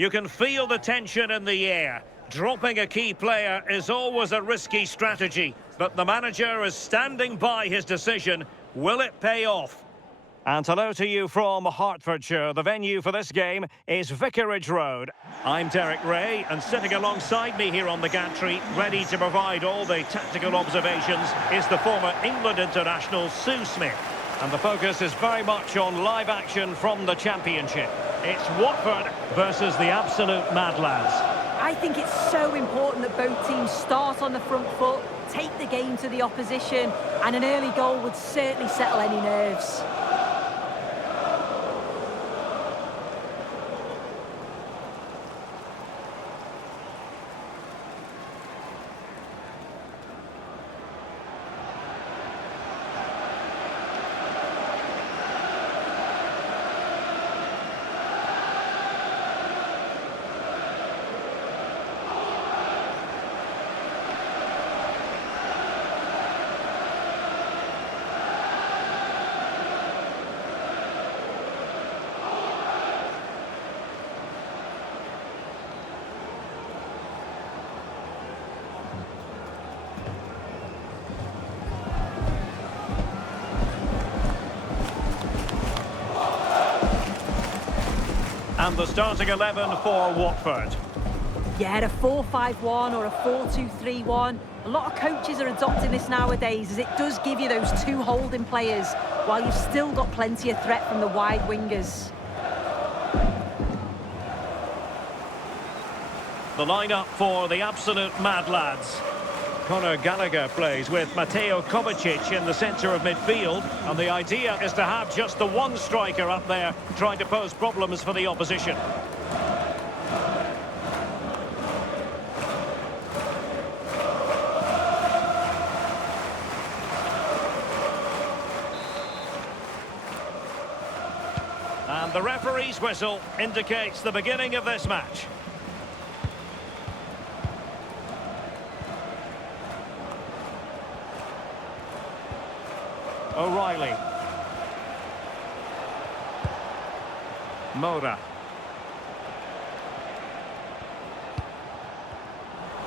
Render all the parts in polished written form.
You can feel the tension in the air. Dropping a key player is always a risky strategy, but the manager is standing by his decision. Will it pay off? And hello to you from Hertfordshire. The venue for this game is Vicarage Road. I'm Derek Ray, and sitting alongside me here on the gantry, ready to provide all the tactical observations, is the former England international Sue Smith. And the focus is very much on live action from the Championship. It's Watford versus the absolute Mad Lads. I think it's so important that both teams start on the front foot, take the game to the opposition, and an early goal would certainly settle any nerves. And the starting 11 for Watford. Yeah, a 4-5-1 or a 4-2-3-1. A lot of coaches are adopting this nowadays, as it does give you those two holding players, while you've still got plenty of threat from the wide wingers. The lineup for the absolute Mad Lads. Conor Gallagher plays with Mateo Kovacic in the centre of midfield, and the idea is to have just the one striker up there trying to pose problems for the opposition. And the referee's whistle indicates the beginning of this match. O'Reilly. Moura.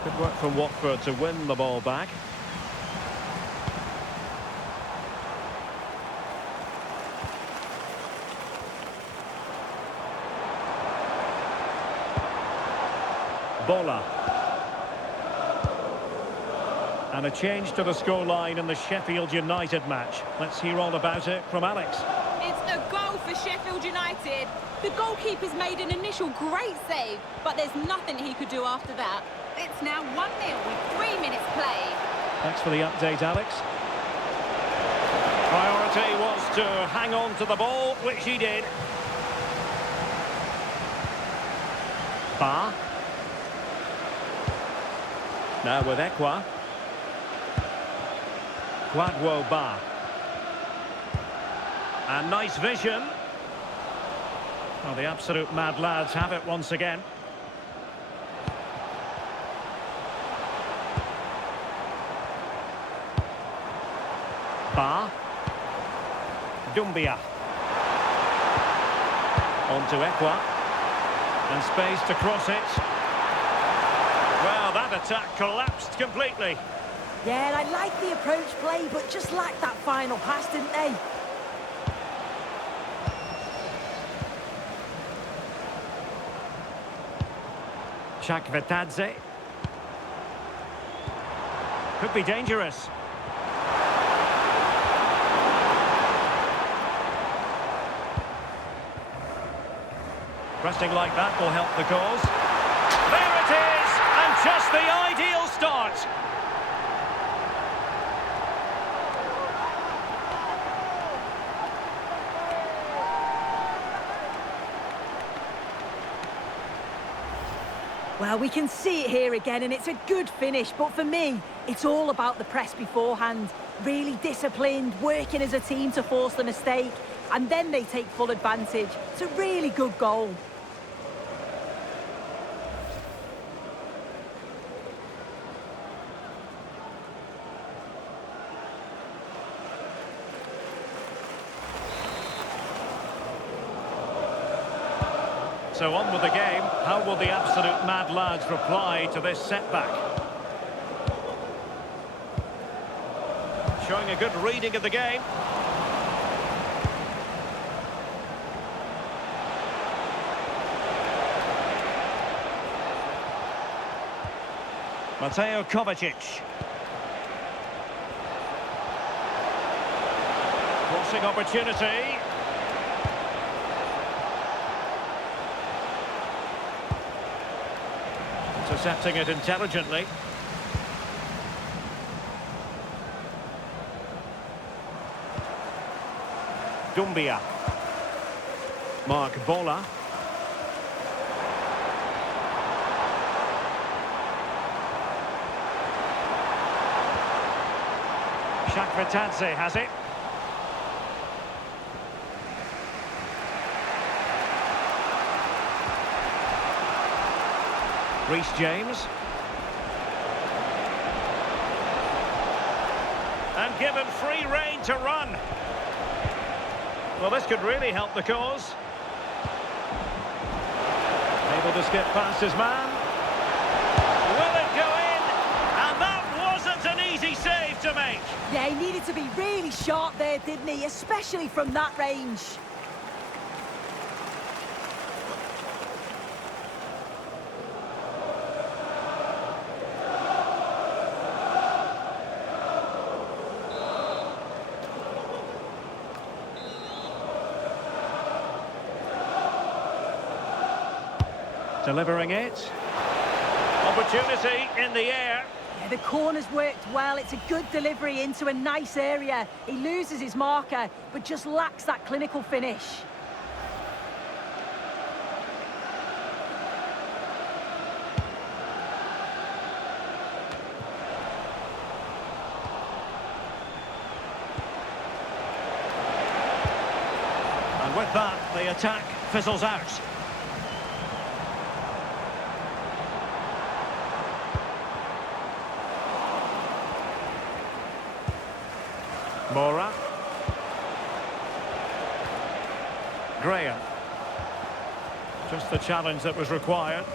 Good work from Watford to win the ball back. Bola. And a change to the scoreline in the Sheffield United match. Let's hear all about it from Alex. It's a goal for Sheffield United. The goalkeeper's made an initial great save, but there's nothing he could do after that. It's now 1-0 with 3 minutes played. Thanks for the update, Alex. Priority was to hang on to the ball, which he did. Ba. Now with Ekwa. Kwadwo Ba. And nice vision. Well, the absolute Mad Lads have it once again. Ba. Dumbia. On to Ekwa. And space to cross it. Well, that attack collapsed completely. Yeah, I like the approach play, but just lacked that final pass, didn't they? Chakvetadze. Could be dangerous. Pressing like that will help the cause. There it is! And just the ideal start. Well, we can see it here again, and it's a good finish, but for me, it's all about the press beforehand. Really disciplined, working as a team to force the mistake, and then they take full advantage. It's a really good goal. So on with the game. How will the absolute mad lads reply to this setback? Showing a good reading of the game. Mateo Kovacic. Crossing opportunity. Intercepting it intelligently. Dumbia. Mark Bola. Shakvetadze has it. Reece James. And given free rein to run. Well, this could really help the cause. Able to skip past his man. Will it go in? And that wasn't an easy save to make. Yeah, he needed to be really sharp there, didn't he? Especially from that range. Delivering it. Opportunity in the air. Yeah, the corner's worked well. It's a good delivery into a nice area. He loses his marker, but just lacks that clinical finish. And with that, the attack fizzles out. Mora. Graham. Just the challenge that was required.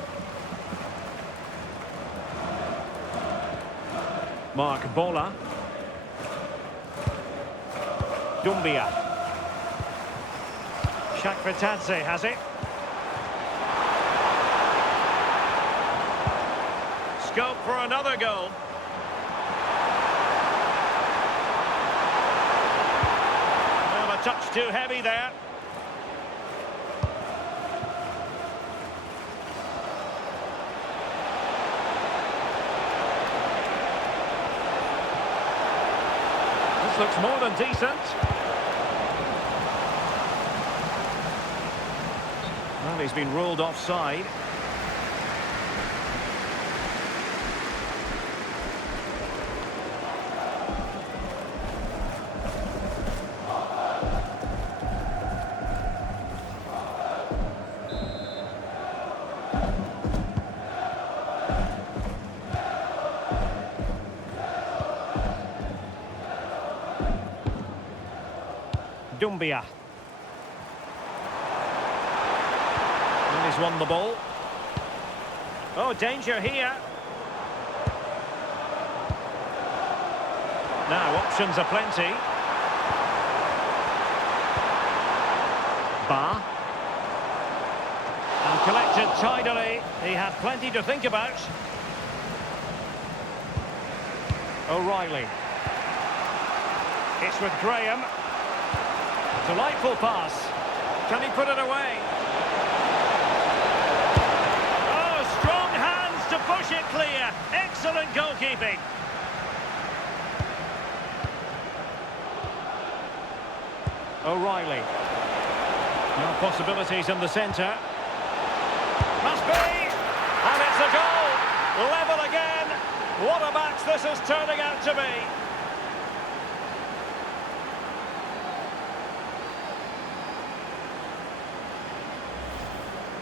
Mark Bola. Dumbia. Shakvetadze has it. Scope for another goal. A touch too heavy there. This looks more than decent. Well, he's been ruled offside. Dumbia. And he's won the ball. Oh, danger here. Now, options are plenty. Ba. And collected tidily. He had plenty to think about. O'Reilly. It's with Graham. Delightful pass. Can he put it away? Oh, strong hands to push it clear. Excellent goalkeeping. O'Reilly. No possibilities in the centre. Must be! And it's a goal! Level again! What a match this is turning out to be!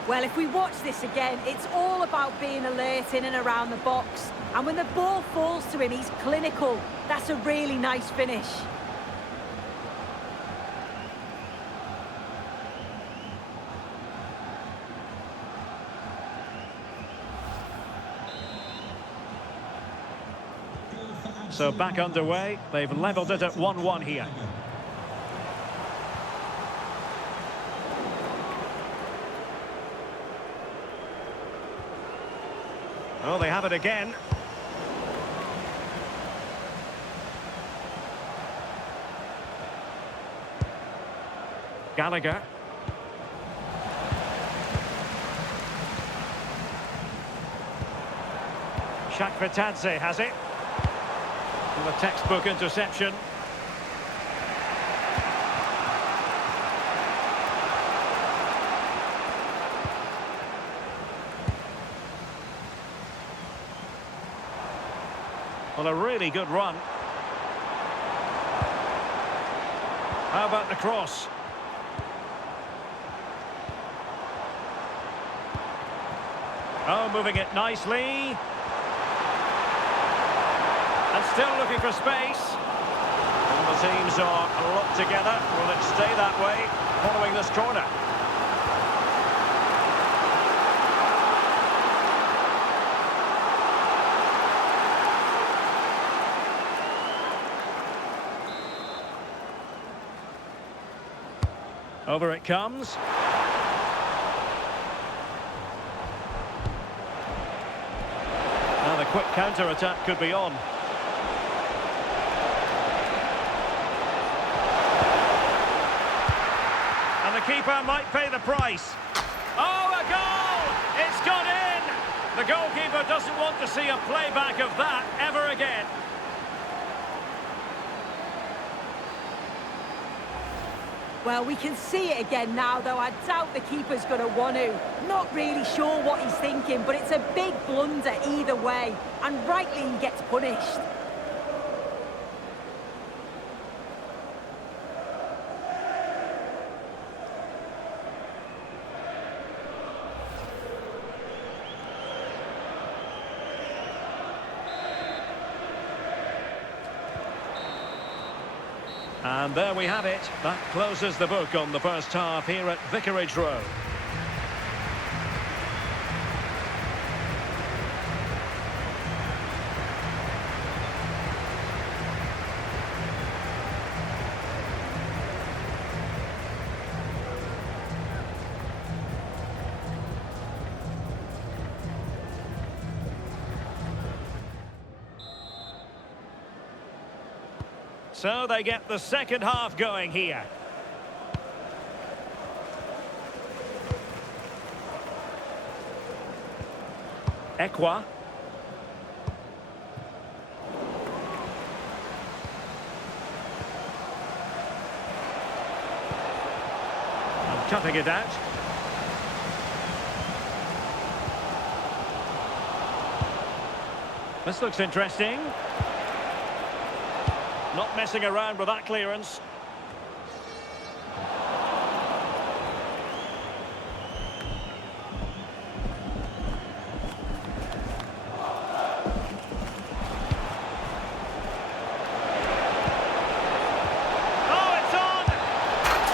Well, if we watch this again, it's all about being alert in and around the box. And when the ball falls to him, he's clinical. That's a really nice finish. So back underway. They've levelled it at 1-1 here. Oh, they have it again. Gallagher. Shakvetadze has it. And a textbook interception. Well, a really good run. How about the cross? Oh, moving it nicely. And still looking for space. And the teams are locked together. Will it stay that way following this corner? Over it comes. Now the quick counter-attack could be on. And the keeper might pay the price. Oh, a goal! It's gone in! The goalkeeper doesn't want to see a playback of that ever again. Well, we can see it again now, though. I doubt the keeper's going to want to. Not really sure what he's thinking, but it's a big blunder either way. And rightly he gets punished. And there we have it. That closes the book on the first half here at Vicarage Road. So they get the second half going here. Ekwa. And cutting it out. This looks interesting. Not messing around with that clearance. Oh, it's on!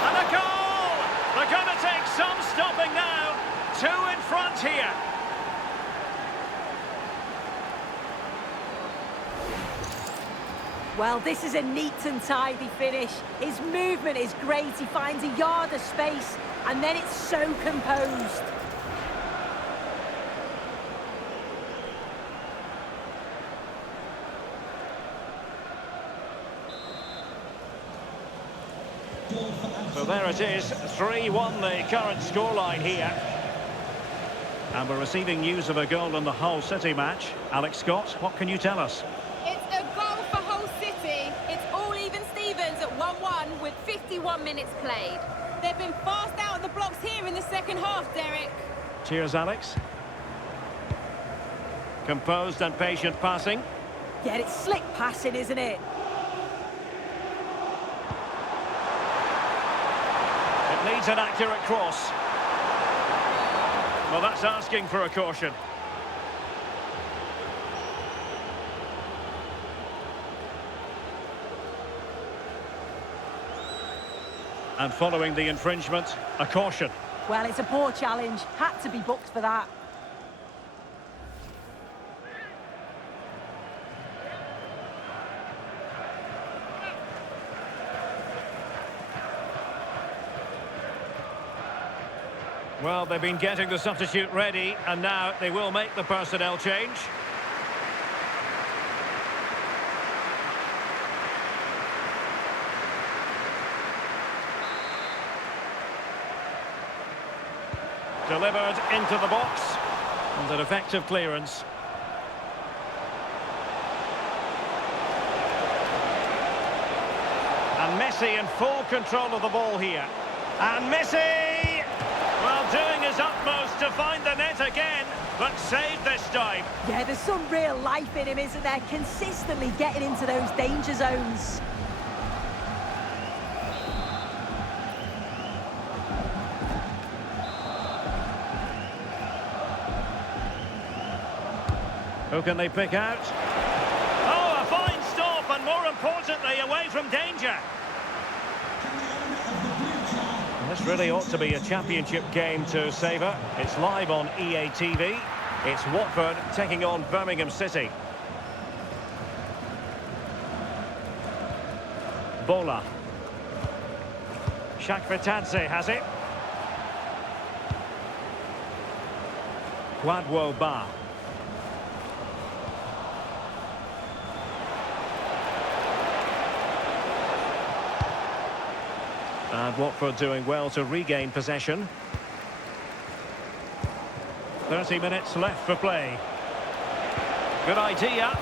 And a goal! They're going to take some stopping now. 2 in front here. Well, this is a neat and tidy finish. His movement is great. He finds a yard of space, and then it's so composed. So there it is, 3-1 the current scoreline here. And we're receiving news of a goal in the Hull City match. Alex Scott, what can you tell us? It's a goal for Hull City. It's all even Stevens at 1-1 with 51 minutes played. They've been fast out of the blocks here in the second half, Derek. Cheers, Alex. Composed and patient passing. Yeah, it's slick passing, isn't it? It needs an accurate cross. Well, that's asking for a caution. And following the infringement, a caution. Well, it's a poor challenge. Had to be booked for that. Well, they've been getting the substitute ready, and now they will make the personnel change. Delivered into the box, and an effective clearance. And Messi in full control of the ball here. And Messi, well, doing his utmost to find the net again, but saved this time. Yeah, there's some real life in him, isn't there? Consistently getting into those danger zones. Who can they pick out? Oh, a fine stop, and more importantly, away from danger. This really ought to be a championship game to savour. It's live on EA TV. It's Watford taking on Birmingham City. Bola. Shakvetadze has it. Kwadwo Ba. And Watford doing well to regain possession. 30 minutes left for play. Good idea.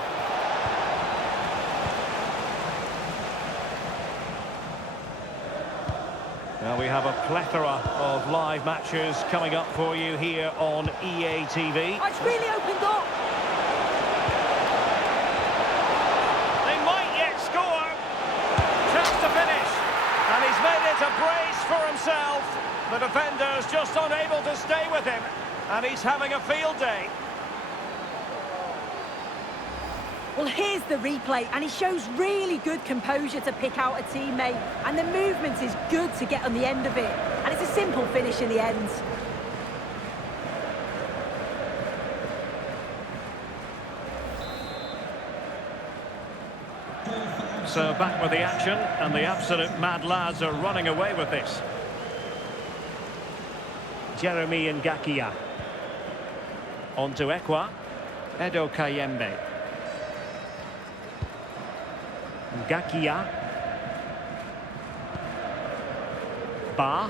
Now we have a plethora of live matches coming up for you here on EA TV. Oh, it's really opened up. They might yet score. Chance to finish. And he's made it a brace for himself. The defender's just unable to stay with him. And he's having a field day. Well, here's the replay, and he shows really good composure to pick out a teammate. And the movement is good to get on the end of it. And it's a simple finish in the end. So back with the action, and the absolute mad lads are running away with this. Jeremy Ngakia. On to Ekwa. Edo Kayembe. Ngakia. Ba.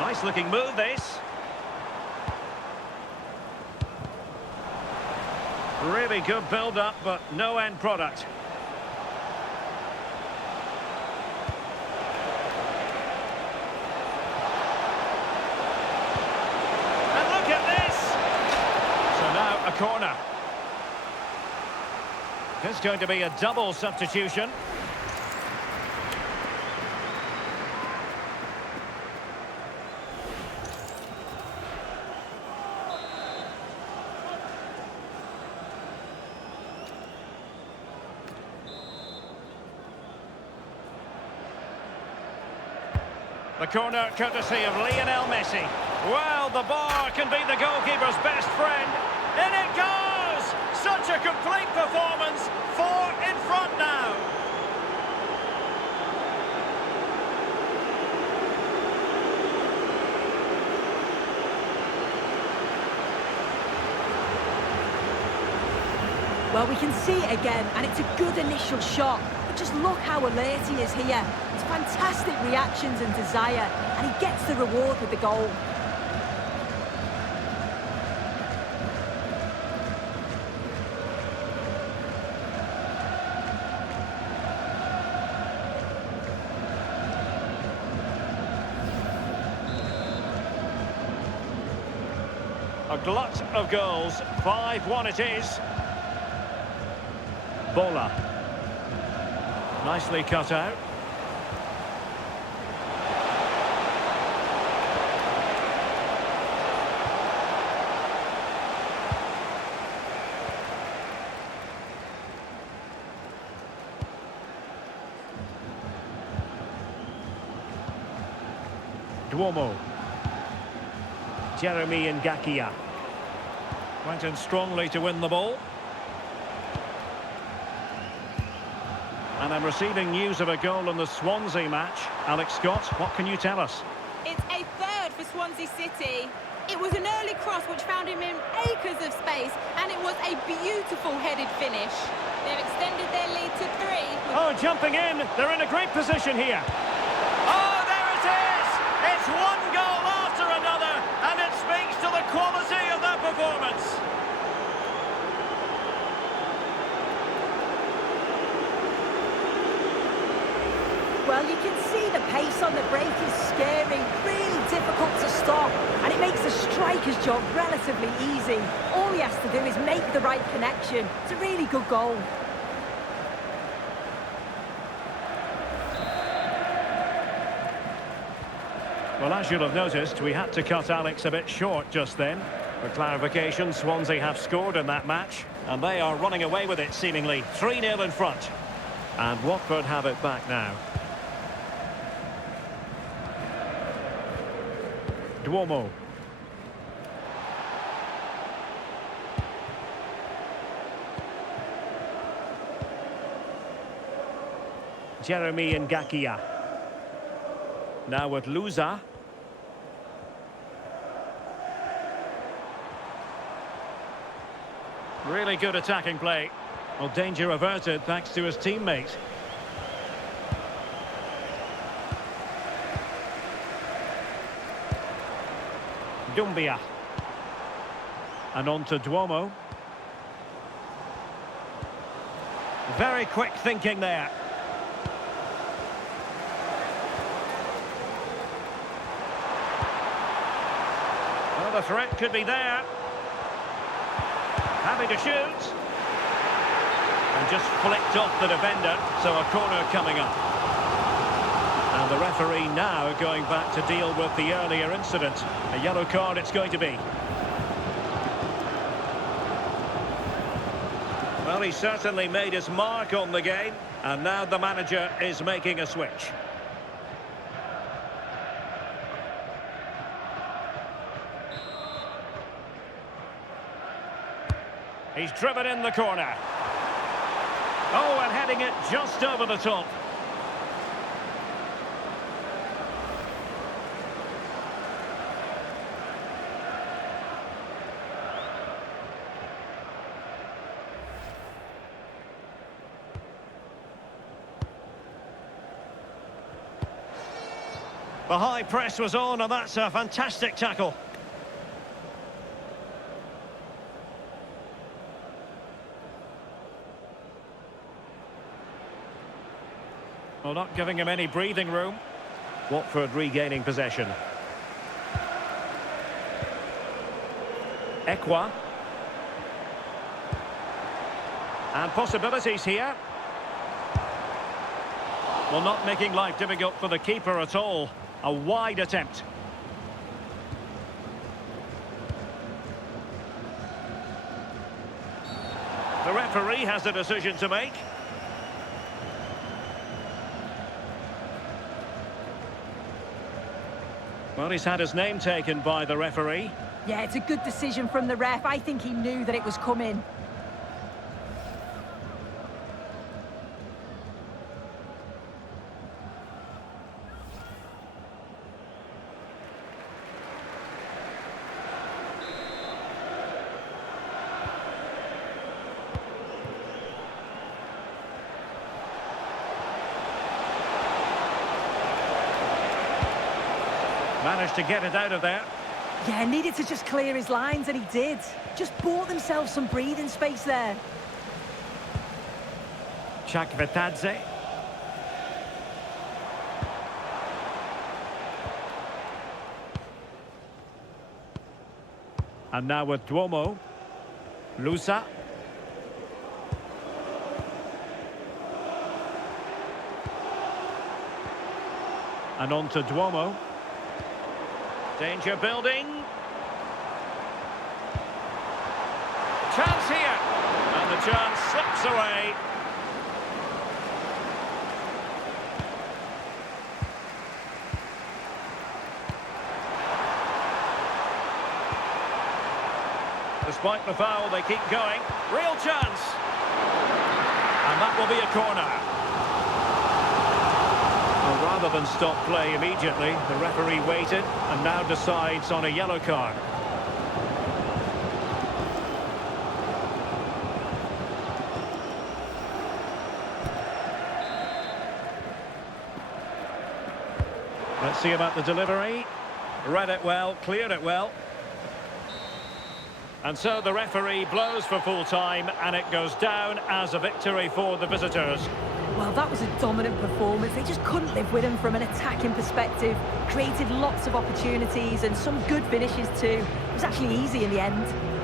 Nice looking move this. Really good build-up, but no end product. And look at this! So now a corner. There's going to be a double substitution. The corner courtesy of Lionel Messi. Well, the bar can be the goalkeeper's best friend. In it goes! Such a complete performance. 4 in front now. Well, we can see it again, and it's a good initial shot. But just look how alert he is here. It's fantastic reactions and desire, and he gets the reward with the goal. A glut of goals. 5-1 it is. Bola. Nicely cut out. Duomo. Jeremy Ngakia. Went in strongly to win the ball. And I'm receiving news of a goal in the Swansea match. Alex Scott, what can you tell us? It's a third for Swansea City. It was an early cross which found him in acres of space, and it was a beautiful headed finish. They've extended their lead to 3. Oh, jumping in. They're in a great position here. Oh, there it is! It's one goal after another, and it speaks to the quality of that performance. Well, you can see the pace on the break is scary, really difficult to stop, and it makes the striker's job relatively easy. All he has to do is make the right connection. It's a really good goal. Well, as you'll have noticed, we had to cut Alex a bit short just then. For clarification, Swansea have scored in that match, and they are running away with it, seemingly 3-0 in front. And Watford have it back now. Duomo. Jeremy Ngakia. Now with Luza. Really good attacking play. Well, danger averted thanks to his teammate. Dumbia. And on to Duomo. Very quick thinking there. Well, the threat could be there. Happy to shoot. And just flicked off the defender, so a corner coming up. And the referee now going back to deal with the earlier incident. A yellow card it's going to be. Well, he certainly made his mark on the game, and now the manager is making a switch. He's driven in the corner. Oh, and heading it just over the top. The high press was on, and that's a fantastic tackle. Well, not giving him any breathing room. Watford regaining possession. Ekwa. And possibilities here. Well, not making life difficult for the keeper at all. A wide attempt. The referee has a decision to make. Well, he's had his name taken by the referee. Yeah, it's a good decision from the ref. I think he knew that it was coming. Managed to get it out of there. Yeah, needed to just clear his lines, and he did. Just bought themselves some breathing space there. Chakvetadze. And now with Duomo. Lusa. And on to Duomo. Danger building. Chance here. And the chance slips away. Despite the foul, they keep going. Real chance. And that will be a corner. Rather than stop play immediately, the referee waited and now decides on a yellow card. Let's see about the delivery. Read it well, cleared it well. And so the referee blows for full time and it goes down as a victory for the visitors. Well, that was a dominant performance. They just couldn't live with him from an attacking perspective. Created lots of opportunities and some good finishes too. It was actually easy in the end.